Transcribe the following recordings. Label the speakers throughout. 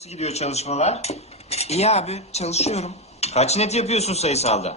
Speaker 1: Nasıl gidiyor çalışmalar?
Speaker 2: İyi abi, çalışıyorum.
Speaker 1: Kaç net yapıyorsun sayısalda?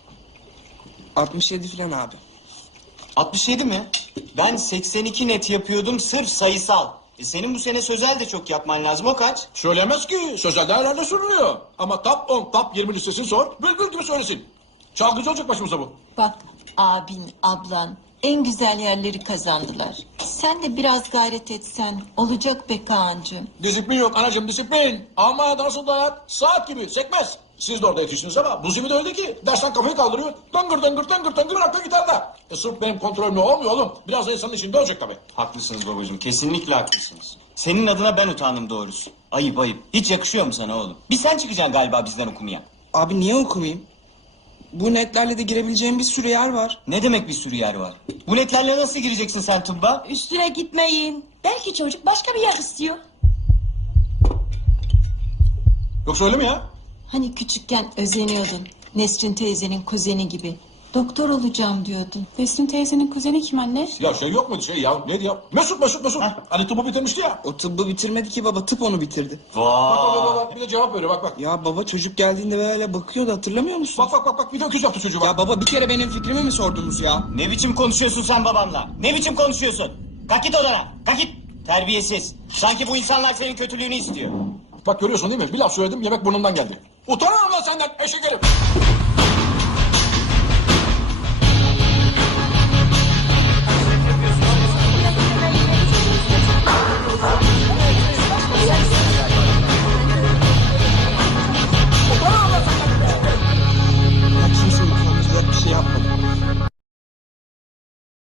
Speaker 2: 67 falan abi.
Speaker 1: 67 mi? Ben 82 net yapıyordum sırf sayısal. Senin bu sene sözel de çok yapman lazım. O kaç?
Speaker 3: Söylemez ki. Sözelde herhalde soruluyor. Ama top 10, top 20 listesini sor. Bülbül gibi söylesin. Çalgıcı olacak başımıza bu.
Speaker 4: Bak abin, ablan en güzel yerleri kazandılar. Sen de biraz gayret etsen olacak be Kaan'cığım.
Speaker 3: Disiplin yok anacığım, disiplin. Ama nasıl da hayat? Saat gibi sekmez. Siz de orada yetiştiniz ama bu zibidi öyle ki dersten kafayı kaldırıyor. Tıngır tıngır tıngır tıngır akla gitarda. Sırf benim kontrolümle olmuyor oğlum. Biraz da insanın içinde olacak tabii.
Speaker 1: Haklısınız babacığım. Kesinlikle haklısınız. Senin adına ben utandım doğrusu. Ayıp ayıp. Hiç yakışıyor mu sana oğlum? Bir sen çıkacaksın galiba bizden okumaya.
Speaker 2: Abi niye okumayayım? Bu netlerle de girebileceğim bir sürü yer var.
Speaker 1: Ne demek bir sürü yer var? Bu netlerle nasıl gireceksin sen tıbba?
Speaker 4: Üstüne gitmeyin. Belki çocuk başka bir yer istiyor.
Speaker 3: Yoksa öyle mi ya?
Speaker 4: Hani küçükken özeniyordun. Nesrin teyzenin kuzeni gibi. Doktor olacağım diyordun.
Speaker 5: Nesrin teyzenin kuzeni kim anne?
Speaker 3: Ya şey yok muydu ya? Neydi ya? Mesut.
Speaker 1: Heh.
Speaker 3: Hani tıbbı bitirmişti ya.
Speaker 2: O tıbbı bitirmedi ki baba, tıp onu bitirdi.
Speaker 3: Bak. Bir de cevap veriyor bak.
Speaker 2: Ya baba çocuk geldiğinde böyle bakıyordu, hatırlamıyor musun?
Speaker 3: Bak. Bir de öküz yaptı çocuğu bak.
Speaker 2: Ya baba bir kere benim fikrimi mi sordunuz ya?
Speaker 1: Ne biçim konuşuyorsun sen babamla? Ne biçim konuşuyorsun? Kalk git odana. Kalk git. Terbiyesiz. Sanki bu insanlar senin kötülüğünü istiyor.
Speaker 3: Bak görüyorsun değil mi? Bir laf söyledim yemek burnumdan geldi. Utanırım lan senden eşek herif.